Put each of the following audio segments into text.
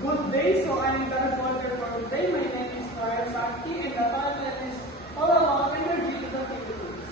Good day, so I'm the reporter for today. My name is Ryan Saki and the title is all about energy in the Philippines.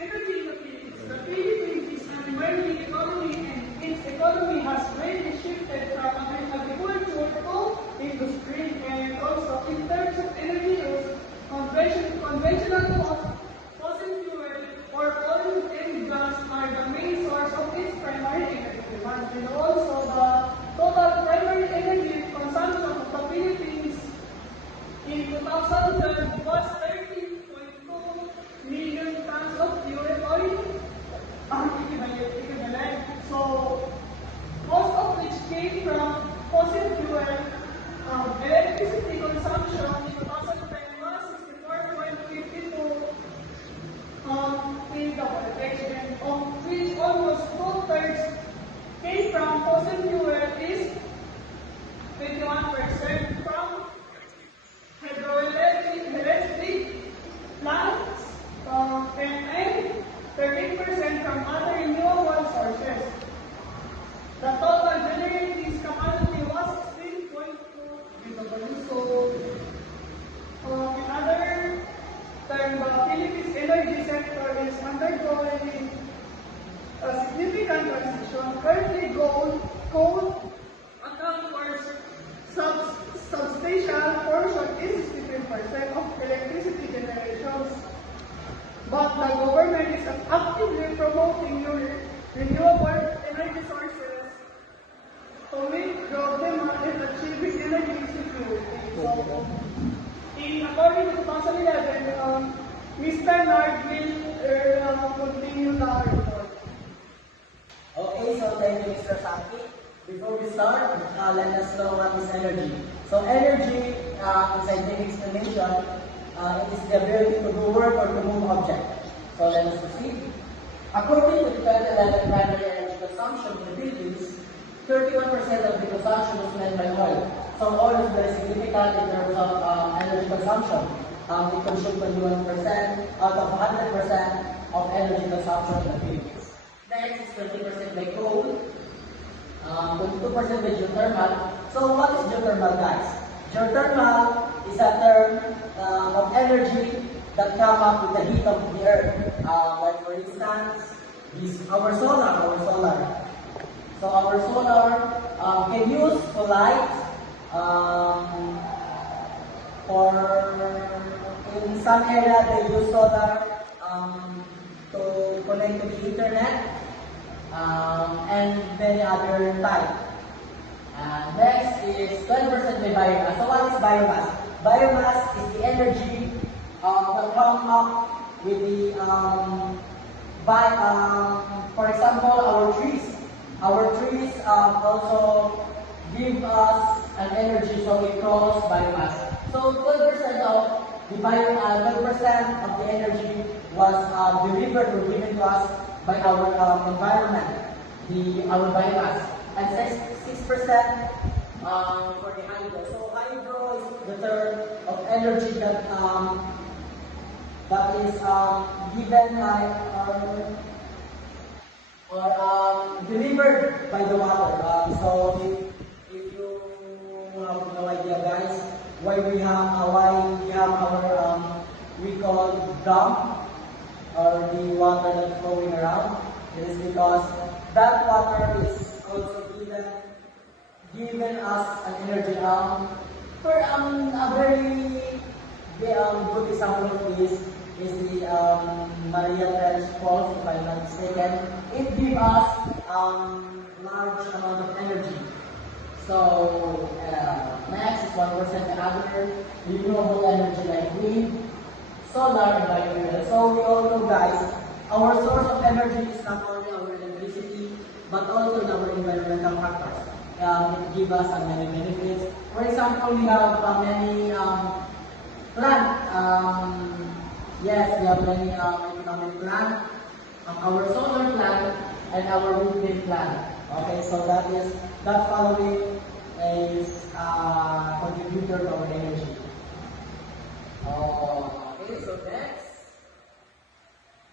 Energy in the Philippines. The Philippines is an emerging economy and its economy has greatly shifted from agriculture to industry, and also in terms of energy use, conventional fossil fuel or oil and gas are the main source of its primary energy demand, and also the total primary energy consumption of the Philippines in 2012 was 13.2 million tons of fuel oil equivalent. So, most of which came from fossil fuel. Electricity consumption in 2010 was 64.52 gigawatt, and of which almost two-thirds came from fossil fuel is 21% from hydroelectric plants, and 13% from other renewable sources. The total generating capacity was 16.2 gigawatts. So, in other terms, the Philippines energy sector is undergoing a significant transition. Currently, coal accounts for substantial portion, is 63% of electricity generations. But the government is actively promoting new renewable energy sources to meet growth demand and achieving energy security. So, according to 2011, Mr. Nard will continue the report. Okay, so thank you, Mr. Saki. Before we start, let us know what is energy. So energy, in scientific explanation, it is the ability to do work or to move object. So let us proceed. According to the 2011 primary energy consumption in the Philippines, 31% of the consumption was meant by oil. So oil is very significant in terms of energy consumption. It consumes 21% out of 100% of energy consumption in the Philippines. Next is 20% by coal, 22% by geothermal. So what is geothermal, guys? Geothermal is a term of energy that comes up with the heat of the earth. Like for instance, our solar. So our solar can use to light, or in some area they use solar to connect to the internet, and many other types. Next is 12% by biomass. So what is biomass? Biomass is the energy that comes up with the, for example, our trees. Our trees also give us an energy, so we call biomass. So 12% of the 12% of the energy was delivered or given to us by our environment, our biomass, and 6% for the hydro. So hydro is the term of energy that is given by or delivered by the water. So if you have no idea, guys, why we have our we call dam, or the water that's flowing around. It is because that water is also given us an energy. For a very good example of this is the Maria Trench Falls, if I'm not mistaken. It gives us large amount of energy. So next is 1% the other renewable energy like wind, solar, and biofuel. So we all know, guys, our source of energy is not only our electricity, but also our environmental factors. It gives us many benefits. For example, we have many plant. Yes, we have many economic plant. Our solar plant and our wind plant. Okay, so that following is contributor to our energy. Okay, so next,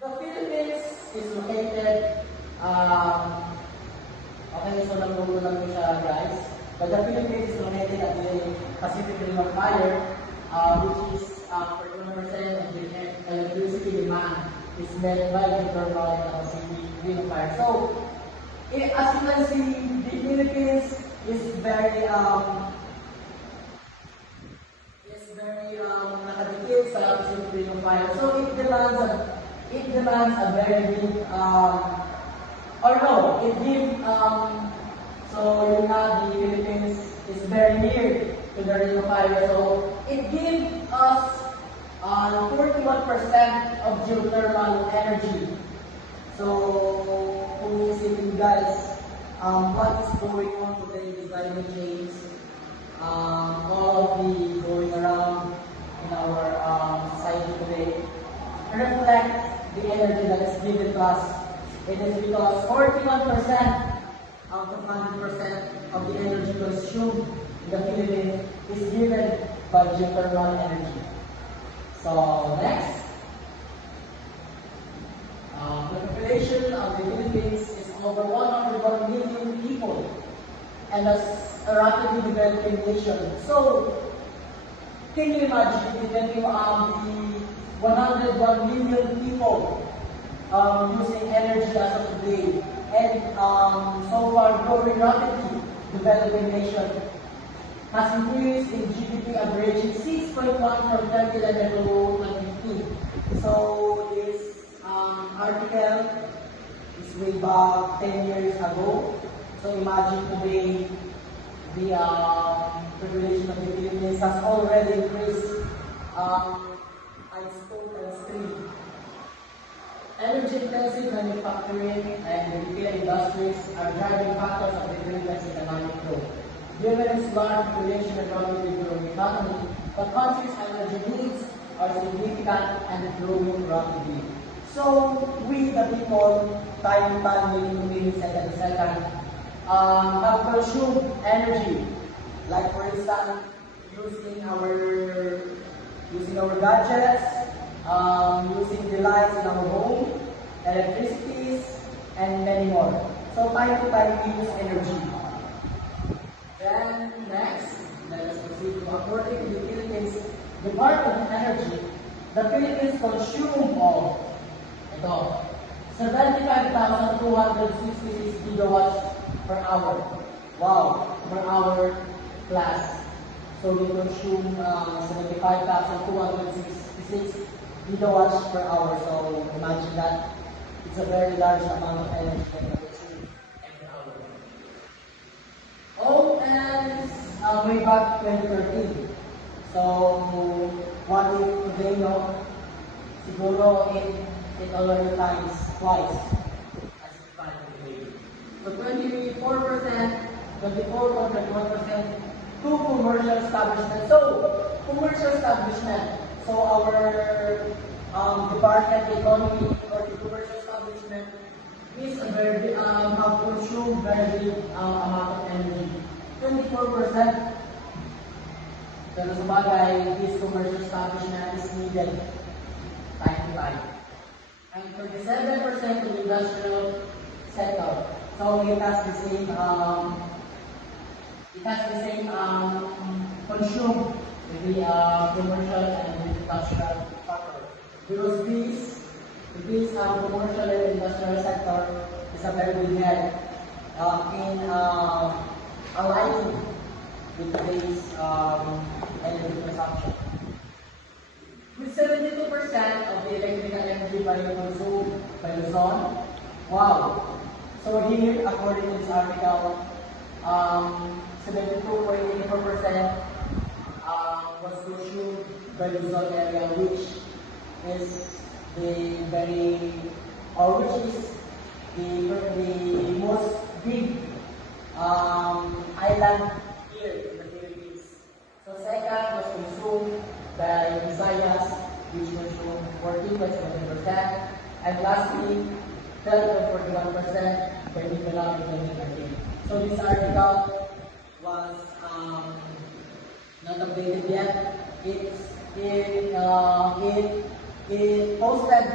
the Philippines is located. Okay, so nag-google lang po siya, guys. But the Philippines is located at the Pacific Ring of Fire, which is 41% of the electricity demand is met by the thermal Pacific Ring of Fire. So, as you can see, the Philippines is very nakadikit sa Pacific Ring of Fire. So it demands a very big it gives so you have the Philippines is very near to the Ring of Fire. So it gives us 41% of geothermal energy. So kung isipin guys, what is going on today with climate change, all of the going around in our society today, reflect the energy that is given to us. It is because 41% out of 100% of the energy consumed in the Philippines is given by geothermal energy. So next, the population of the Philippines is over 101 million people and is a rapidly developing nation. So can you imagine that you the 101 million people using energy as of today, and so far growing rapidly, developing nation has increased in GDP averaging 6.1 from 2011 to 2015. So this article is way back 10 years ago. So imagine today the population of the Philippines has already increased times 2 times 3. Energy-intensive manufacturing and retail industries are driving factors of the Philippines' economic growth. Given its large population and rapidly growing economy, the country's energy needs are significant and growing rapidly. So, we the people, time making millisecond to second, have consumed energy. Like for instance, using our gadgets, using the lights in our home, electricities, and many more. So time to time we use energy. Then next, let us proceed to according to the Philippines Department of Energy, the Philippines consume of 75,266 gigawatts per hour. Wow, per hour class. So we consume 75,266 gigawatts per hour. So imagine that. It's a very large amount of energy that we consume every hour. Oh, and way back 2013. So what if today, no? Siguro it already times twice as it find today. So 24.1% to commercial establishment. So commercial establishment. So our department economy or the commercial establishment is a very have consumed very big amount of energy. 24%. Pero sa bagay, this commercial establishment is needed time to time. And 37% to the industrial sector. So it has the same consume with the commercial and industrial factor. Because this commercial and industrial sector is a very big head in aligning with today's energy consumption. With 72% of the electrical energy being consumed by Luzon. Wow! So here, according to this article, 72.84% was consumed by Luzon area, which is the most big island here in the Philippines. So second was consumed by Visayas, which consumed 14.7%, and lastly, 12.41% by Mindanao in 2013. So this article was not updated yet. It posted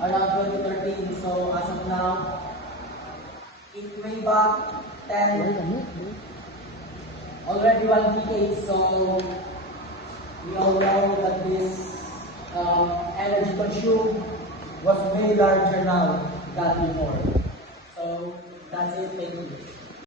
around 2013. So as of now, it way back 10 already 1 decade, so we all know that this energy consumed was way larger now than before. So that's it. Thank you.